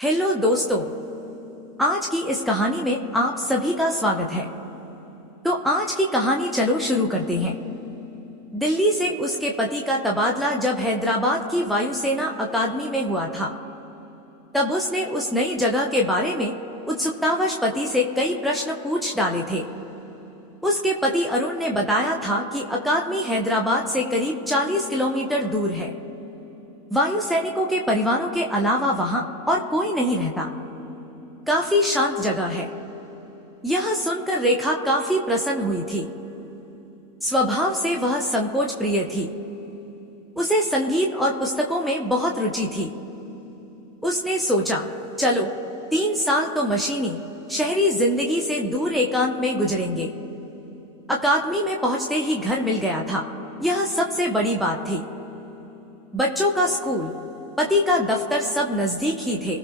Hello दोस्तों, आज की इस कहानी में आप सभी का स्वागत है। तो आज की कहानी चलो शुरू करते हैं। दिल्ली से उसके पति का तबादला जब हैदराबाद की वायुसेना अकादमी में हुआ था, तब उसने उस नई जगह के बारे में उत्सुकतावश पति से कई प्रश्न पूछ डाले थे। उसके पति अरुण ने बताया था कि अकादमी हैदराबाद से करीब 40 किलोमीटर दूर है। वायु सैनिकों के परिवारों के अलावा वहां और कोई नहीं रहता। काफी शांत जगह है। यह सुनकर रेखा काफी प्रसन्न हुई थी। स्वभाव से वह संकोच प्रिय थी। उसे संगीत और पुस्तकों में बहुत रुचि थी। उसने सोचा, चलो 3 साल तो मशीनी शहरी जिंदगी से दूर एकांत में गुजरेंगे। अकादमी में पहुंचते ही घर मिल गया था। यह सबसे बड़ी बात थी। बच्चों का स्कूल, पति का दफ्तर सब नजदीक ही थे।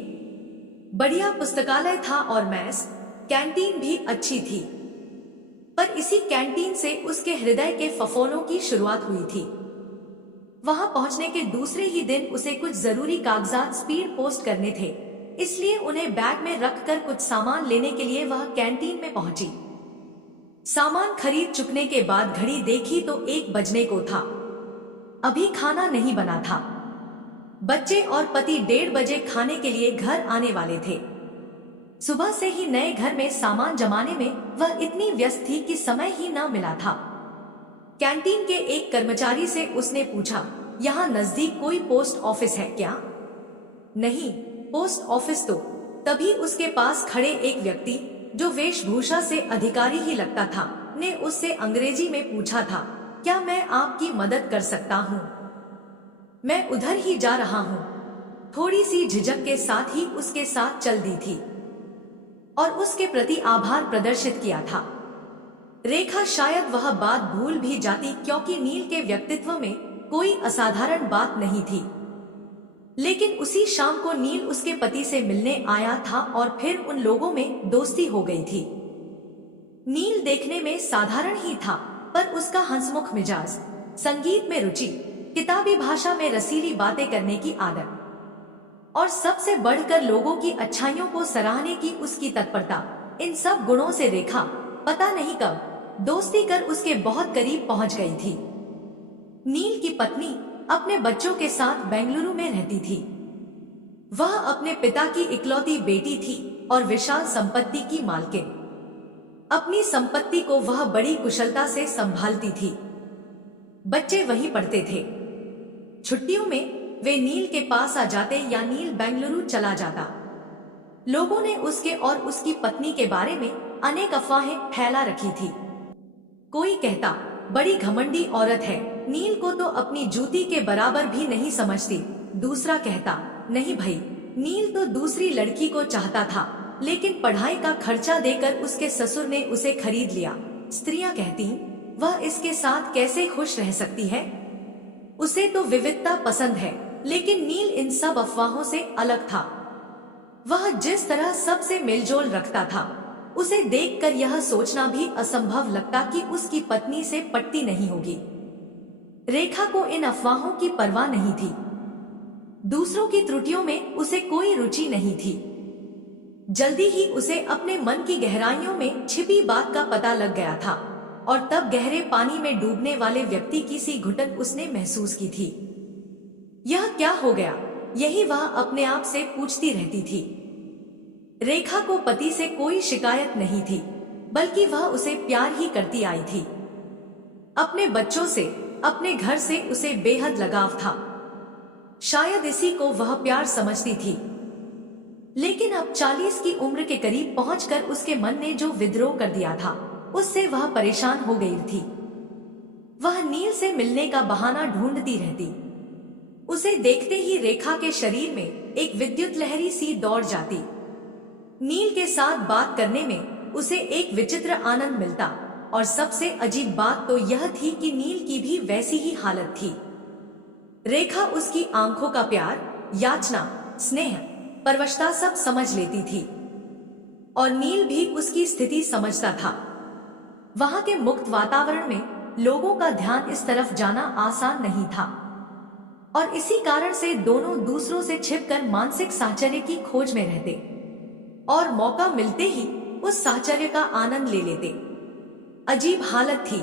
बढ़िया पुस्तकालय था और मेस, कैंटीन भी अच्छी थी। पर इसी कैंटीन से उसके हृदय के फफोलों की शुरुआत हुई थी। वहां पहुंचने के दूसरे ही दिन उसे कुछ जरूरी कागजात स्पीड पोस्ट करने थे, इसलिए उन्हें बैग में रखकर कुछ सामान लेने के लिए वह कैंटीन में पहुंची। सामान खरीद चुकने के बाद घड़ी देखी तो 1 बजने को था। अभी खाना नहीं बना था। बच्चे और पति 1:30 बजे खाने के लिए घर आने वाले थे। सुबह से ही नए घर में सामान जमाने में वह इतनी व्यस्त थी कि समय ही न मिला था। कैंटीन के एक कर्मचारी से उसने पूछा, यहाँ नजदीक कोई पोस्ट ऑफिस है क्या? नहीं, पोस्ट ऑफिस तो। तभी उसके पास खड़े एक व्यक्ति, जो वेशभूषा से अधिकारी ही लगता था, ने उससे अंग्रेजी में पूछा था, क्या मैं आपकी मदद कर सकता हूँ? मैं उधर ही जा रहा हूँ। थोड़ी सी झिझक के साथ ही उसके साथ चल दी थी और उसके प्रति आभार प्रदर्शित किया था। रेखा शायद वह बात भूल भी जाती, क्योंकि नील के व्यक्तित्व में कोई असाधारण बात नहीं थी। लेकिन उसी शाम को नील उसके पति से मिलने आया था और फिर उन लोगों में दोस्ती हो गई थी। नील देखने में साधारण ही था, पर उसका हंसमुख मिजाज, संगीत में रुचि, किताबी भाषा में रसीली बातें करने की आदत और सबसे बढ़कर लोगों की अच्छाइयों को सराहने की उसकी तत्परता, इन सब गुणों से रेखा पता नहीं कब दोस्ती कर उसके बहुत करीब पहुंच गई थी। नील की पत्नी अपने बच्चों के साथ बेंगलुरु में रहती थी। वह अपने पिता की इकलौती बेटी थी और विशाल संपत्ति की मालकिन। अपनी संपत्ति को वह बड़ी कुशलता से संभालती थी। बच्चे वहीं पढ़ते थे। छुट्टियों में वे नील के पास आ जाते या नील बेंगलुरु चला जाता। लोगों ने उसके और उसकी पत्नी के बारे में अनेक अफवाहें फैला रखी थी। कोई कहता, बड़ी घमंडी औरत है, नील को तो अपनी जूती के बराबर भी नहीं समझती। दूसरा कहता, नहीं भाई, नील तो दूसरी लड़की को चाहता था, लेकिन पढ़ाई का खर्चा देकर उसके ससुर ने उसे खरीद लिया। स्त्रियां कहती, वह इसके साथ कैसे खुश रह सकती है? उसे तो विविधता पसंद है। लेकिन नील इन सब अफवाहों से अलग था। वह जिस तरह सबसे मेलजोल रखता था, उसे देखकर यह सोचना भी असंभव लगता कि उसकी पत्नी से पटती नहीं होगी। रेखा को इन अफवाहों की परवाह नहीं थी। दूसरों की त्रुटियों में उसे कोई रुचि नहीं थी। जल्दी ही उसे अपने मन की गहराइयों में छिपी बात का पता लग गया था और तब गहरे पानी में डूबने वाले व्यक्ति की सी घुटन उसने महसूस की थी। यह क्या हो गया? यही वह अपने आप से पूछती रहती थी। रेखा को पति से कोई शिकायत नहीं थी, बल्कि वह उसे प्यार ही करती आई थी। अपने बच्चों से, अपने घर से उसे बेहद लगाव था। शायद इसी को वह प्यार समझती थी। लेकिन अब 40 की उम्र के करीब पहुंचकर उसके मन ने जो विद्रोह कर दिया था, उससे वह परेशान हो गई थी। वह नील से मिलने का बहाना ढूंढती रहती। उसे देखते ही रेखा के शरीर में एक विद्युत लहरी सी दौड़ जाती। नील के साथ बात करने में उसे एक विचित्र आनंद मिलता और सबसे अजीब बात तो यह थी कि नील की भी वैसी ही हालत थी। रेखा उसकी आंखों का प्यार, याचना, स्नेह, परवशता सब समझ लेती थी और नील भी उसकी स्थिति समझता था। वहां के मुक्त वातावरण में लोगों का ध्यान इस तरफ जाना आसान नहीं था और इसी कारण से दोनों दूसरों से छिपकर मानसिक साहचर्य की खोज में रहते और मौका मिलते ही उस साहचर्य का आनंद ले लेते। अजीब हालत थी।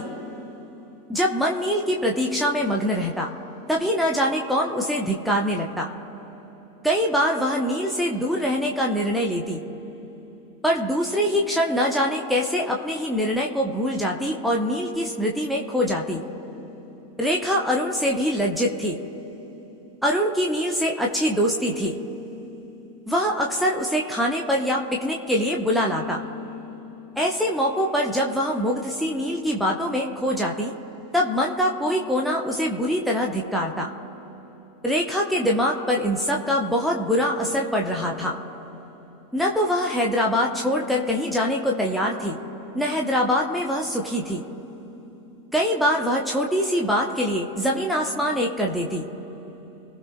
जब मन नील की प्रतीक्षा में मग्न रहता, तभी न जाने कौन उसे धिक्कारने लगता। कई बार वह नील से दूर रहने का निर्णय लेती, पर दूसरे ही क्षण न जाने कैसे अपने ही निर्णय को भूल जाती और नील की स्मृति में खो जाती। रेखा अरुण से भी लज्जित थी। अरुण की नील से अच्छी दोस्ती थी। वह अक्सर उसे खाने पर या पिकनिक के लिए बुला लाता। ऐसे मौकों पर जब वह मुग्ध सी नील की बातों में खो जाती, तब मन का कोई कोना उसे बुरी तरह धिक्कारता। रेखा के दिमाग पर इन सब का बहुत बुरा असर पड़ रहा था। न तो वह हैदराबाद छोड़कर कहीं जाने को तैयार थी, न हैदराबाद में वह सुखी थी। कई बार वह छोटी सी बात के लिए जमीन आसमान एक कर देती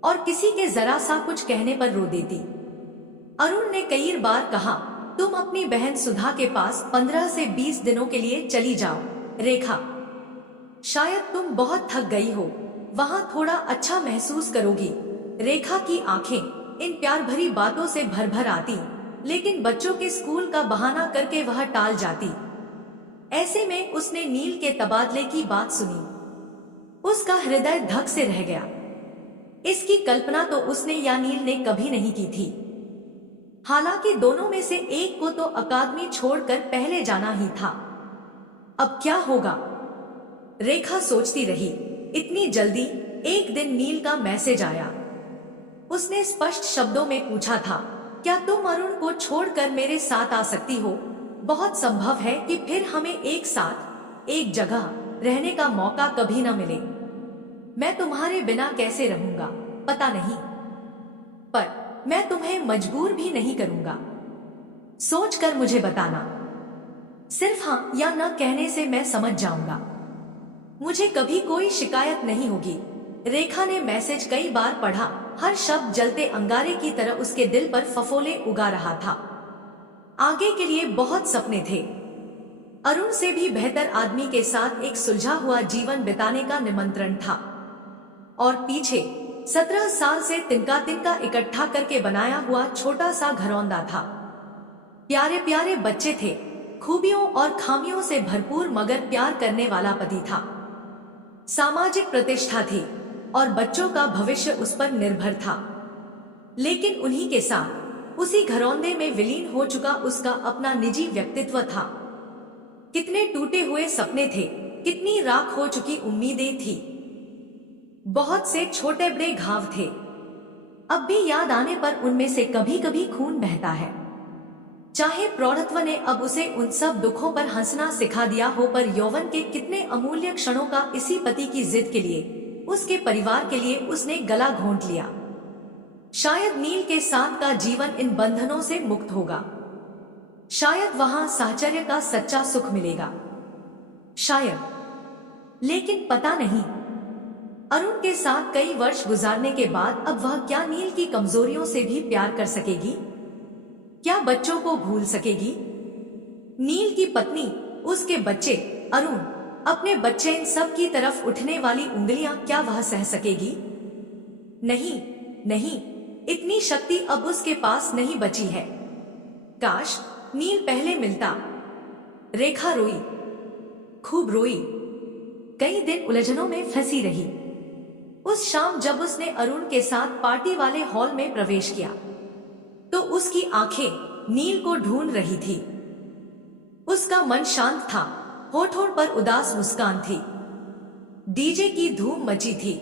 और किसी के जरा सा कुछ कहने पर रो देती। अरुण ने कई बार कहा, तुम अपनी बहन सुधा के पास 15 से 20 दिनों के लिए चली जाओ रेखा, शायद तुम बहुत थक गई हो, वहां थोड़ा अच्छा महसूस करोगी। रेखा की आंखें इन प्यार भरी बातों से भर भर आती, लेकिन बच्चों के स्कूल का बहाना करके वह टाल जाती। ऐसे में उसने नील के तबादले की बात सुनी। उसका हृदय धक से रह गया। इसकी कल्पना तो उसने या नील ने कभी नहीं की थी। हालांकि दोनों में से एक को तो अकादमी छोड़कर पहले जाना ही था। अब क्या होगा, रेखा सोचती रही। इतनी जल्दी एक दिन नील का मैसेज आया। उसने स्पष्ट शब्दों में पूछा था, क्या तुम अरुण को छोड़कर मेरे साथ आ सकती हो? बहुत संभव है कि फिर हमें एक साथ एक जगह रहने का मौका कभी न मिले। मैं तुम्हारे बिना कैसे रहूंगा पता नहीं, पर मैं तुम्हें मजबूर भी नहीं करूंगा। सोचकर मुझे बताना। सिर्फ हाँ या न कहने से मैं समझ जाऊंगा। मुझे कभी कोई शिकायत नहीं होगी। रेखा ने मैसेज कई बार पढ़ा। हर शब्द जलते अंगारे की तरह उसके दिल पर फफोले उगा रहा था। आगे के लिए बहुत सपने थे। अरुण से भी बेहतर आदमी के साथ एक सुलझा हुआ जीवन बिताने का निमंत्रण था। और पीछे 17 साल से तिनका तिनका इकट्ठा करके बनाया हुआ छोटा सा घरौंदा था। प्यारे प्यारे बच्चे थे, खूबियों और खामियों से भरपूर मगर प्यार करने वाला पति था। सामाजिक प्रतिष्ठा थी और बच्चों का भविष्य उस पर निर्भर था। लेकिन उन्हीं के साथ उसी घरौंदे में विलीन हो चुका उसका अपना निजी व्यक्तित्व था। कितने टूटे हुए सपने थे, कितनी राख हो चुकी उम्मीदें थी, बहुत से छोटे बड़े घाव थे। अब भी याद आने पर उनमें से कभी कभी खून बहता है। चाहे प्रौढ़त्व ने अब उसे उन सब दुखों पर हंसना सिखा दिया हो, पर यौवन के कितने अमूल्य क्षणों का इसी पति की जिद के लिए, उसके परिवार के लिए उसने गला घोंट लिया। शायद नील के साथ का जीवन इन बंधनों से मुक्त होगा। शायद वहां साहचर्य का सच्चा सुख मिलेगा। शायद, लेकिन पता नहीं। अरुण के साथ कई वर्ष गुजारने के बाद अब वह क्या नील की कमजोरियों से भी प्यार कर सकेगी? क्या बच्चों को भूल सकेगी? नील की पत्नी, उसके बच्चे, अरुण, अपने बच्चे, इन सब की तरफ उठने वाली उंगलियां, क्या वह सह सकेगी? नहीं नहीं, इतनी शक्ति अब उसके पास नहीं बची है। काश नील पहले मिलता। रेखा रोई, खूब रोई। कई दिन उलझनों में फंसी रही। उस शाम जब उसने अरुण के साथ पार्टी वाले हॉल में प्रवेश किया, तो उसकी आंखें नील को ढूंढ रही थी। उसका मन शांत था, होठों पर उदास मुस्कान थी। डीजे की धूम मची थी।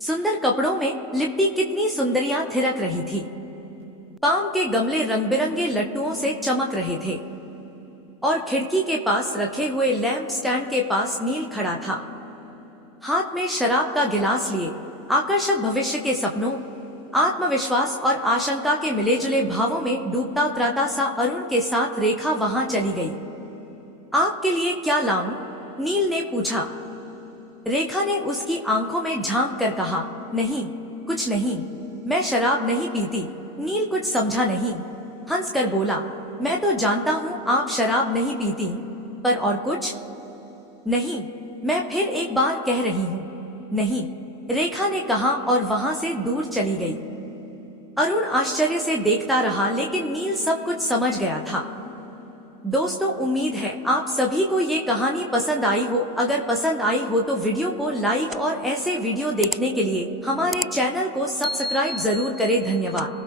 सुंदर कपड़ों में लिपटी कितनी सुंदरियां थिरक रही थी। पाम के गमले रंग बिरंगे लट्टुओं से चमक रहे थे और खिड़की के पास रखे हुए लैंप स्टैंड के पास नील खड़ा था, हाथ में शराब का गिलास लिए। आकर्षक भविष्य के सपनों, आत्मविश्वास और आशंका के मिले जुले भावों में डूबता उतराता सा अरुण के साथ रेखा वहां चली गई। आपके लिए क्या लाऊं? नील ने पूछा। रेखा ने उसकी आंखों में झांक कर कहा, नहीं, कुछ नहीं, मैं शराब नहीं पीती। नील कुछ समझा नहीं, हंसकर बोला, मैं तो जानता हूँ आप शराब नहीं पीती, पर और कुछ? नहीं, मैं फिर एक बार कह रही हूँ, नहीं। रेखा ने कहा और वहां से दूर चली गई। अरुण आश्चर्य से देखता रहा, लेकिन नील सब कुछ समझ गया था। दोस्तों, उम्मीद है आप सभी को ये कहानी पसंद आई हो। अगर पसंद आई हो तो वीडियो को लाइक और ऐसे वीडियो देखने के लिए हमारे चैनल को सब्सक्राइब जरूर करें। धन्यवाद।